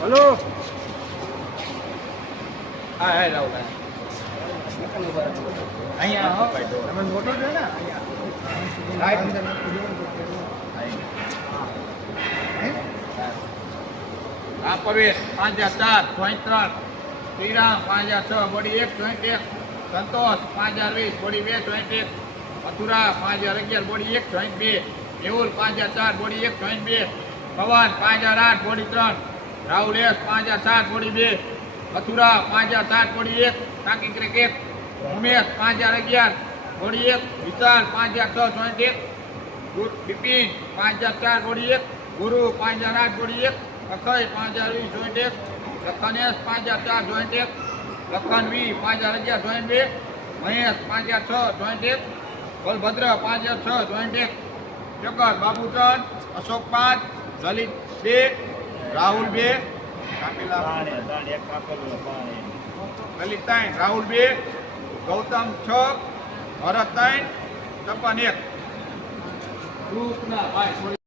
hello હા હે રાવ અહીંયા હો તમે મોટો છે ને આ Parvesh 5004 joint 3 Shriram 5006 body 1 joint 1 સંતોષ 5020 body 2 joint 1 Mathura 5011 body 1 joint 2 Mehul 5004 body 1 joint 2 પવન 5008 body 3 Rahul S 5007 body 2 Mathura 5007 body 1 ટાંકી ક્રિકેટ ઉમેશ 5011 બોડી 1 વિશાલ 5006 જોઈન્ટ 1 બિપિન 5004 બોડી 1 ગુરુ 5008 body 1 Akshay 5020 joint 1 લખનેશ 5004 joint 1 Lakhan V 5011 joint 2 Mahesh 5006 joint 1 Balbhadra 5006 joint 1 જગત બાબુ 3 અશોક 5 લલિત 2 રાહુલ 2 લલિત 3 રાહુલ 2 ગૌતમ 6 ભરત 3 તપન 1 ગ્રુપના ભાઈ